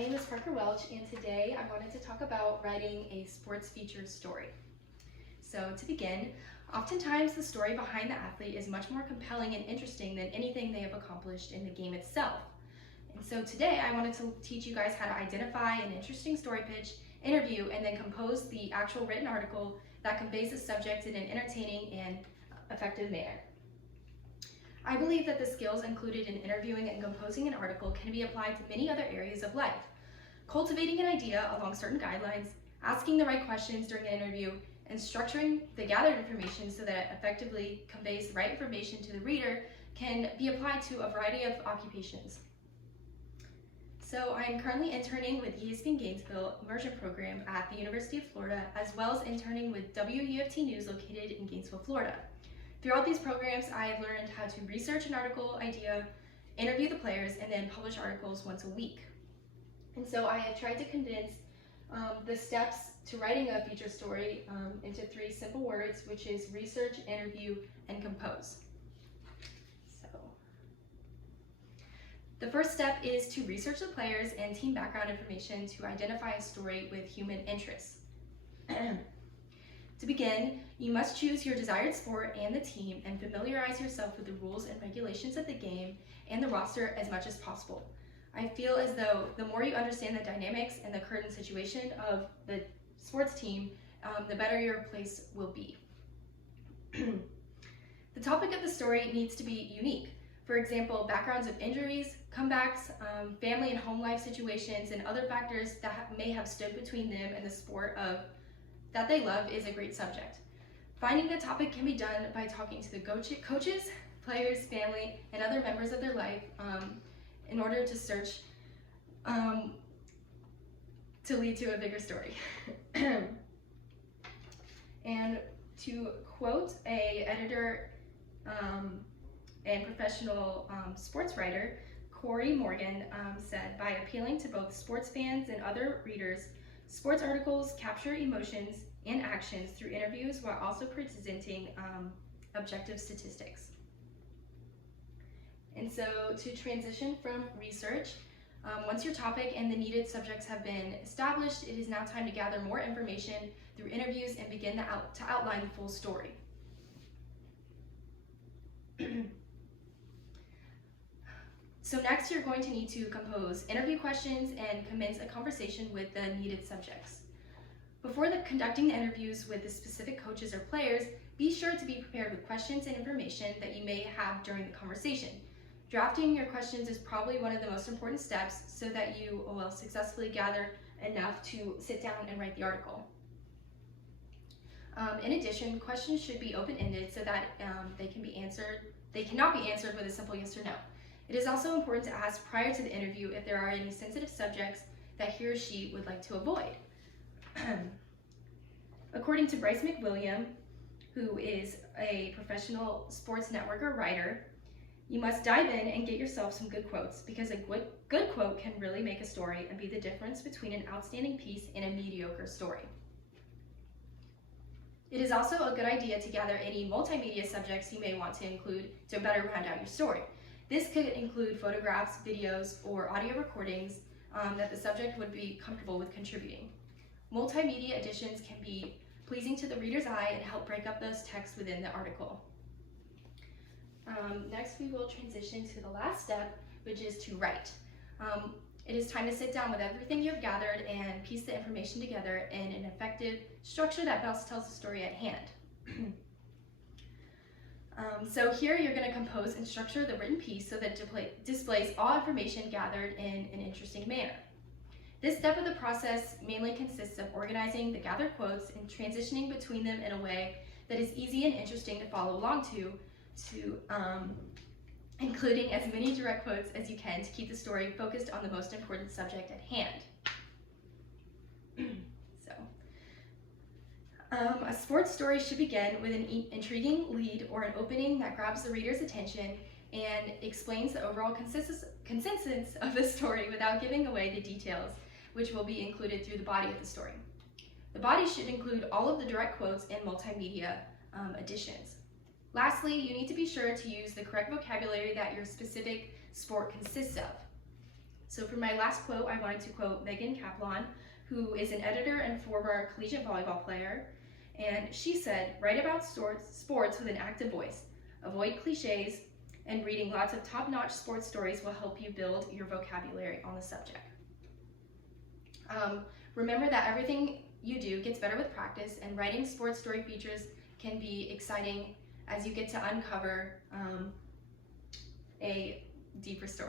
name is Parker Welch, and today I wanted to talk about writing a sports featured story. So to begin, oftentimes the story behind the athlete is much more compelling and interesting than anything they have accomplished in the game itself. And so today I wanted to teach you guys how to identify an interesting story pitch, interview, and then compose the actual written article that conveys the subject in an entertaining and effective manner. I believe that the skills included in interviewing and composing an article can be applied to many other areas of life. Cultivating an idea along certain guidelines, asking the right questions during an interview, and structuring the gathered information so that it effectively conveys the right information to the reader can be applied to a variety of occupations. So I am currently interning with ESPN Gainesville immersion program at the University of Florida, as well as interning with WUFT News located in Gainesville, Florida. Throughout these programs, I have learned how to research an article idea, interview the players, and then publish articles once a week. And so I have tried to condense the steps to writing a feature story into 3 simple words, which is research, interview, and compose. So the first step is to research the players and team background information to identify a story with human interests. To begin, you must choose your desired sport and the team and familiarize yourself with the rules and regulations of the game and the roster as much as possible. I feel as though the more you understand the dynamics and the current situation of the sports team, the better your place will be. The topic of the story needs to be unique. For example, backgrounds of injuries, comebacks, family and home life situations, and other factors that may have stood between them and the sport that they love is a great subject. Finding the topic can be done by talking to the coaches, players, family, and other members of their life in order to search to lead to a bigger story. And to quote a editor and professional sports writer, Corey Morgan said, "By appealing to both sports fans and other readers, sports articles capture emotions and actions through interviews while also presenting objective statistics." And so to transition from research, once your topic and the needed subjects have been established, it is now time to gather more information through interviews and begin to outline the full story. So next, you're going to need to compose interview questions and commence a conversation with the needed subjects. Before conducting the interviews with the specific coaches or players, be sure to be prepared with questions and information that you may have during the conversation. Drafting your questions is probably one of the most important steps so that you will successfully gather enough to sit down and write the article. In addition, questions should be open-ended so that they cannot be answered with a simple yes or no. It is also important to ask prior to the interview if there are any sensitive subjects that he or she would like to avoid. According to Bryce McWilliam, who is a professional sports networker writer, you must dive in and get yourself some good quotes, because a good quote can really make a story and be the difference between an outstanding piece and a mediocre story. It is also a good idea to gather any multimedia subjects you may want to include to better round out your story. This could include photographs, videos, or audio recordings that the subject would be comfortable with contributing. Multimedia additions can be pleasing to the reader's eye and help break up those texts within the article. Next, we will transition to the last step, which is to write. It is time to sit down with everything you have gathered and piece the information together in an effective structure that best tells the story at hand. So here you're going to compose and structure the written piece so that it displays all information gathered in an interesting manner. This step of the process mainly consists of organizing the gathered quotes and transitioning between them in a way that is easy and interesting to follow along to including as many direct quotes as you can to keep the story focused on the most important subject at hand. A sports story should begin with an intriguing lead or an opening that grabs the reader's attention and explains the overall consensus of the story without giving away the details, which will be included through the body of the story. The body should include all of the direct quotes and multimedia additions. Lastly, you need to be sure to use the correct vocabulary that your specific sport consists of. So for my last quote, I wanted to quote Megan Kaplan, who is an editor and former collegiate volleyball player. And she said, "Write about sports with an active voice. Avoid cliches, and reading lots of top-notch sports stories will help you build your vocabulary on the subject." Remember that everything you do gets better with practice, and writing sports story features can be exciting as you get to uncover a deeper story.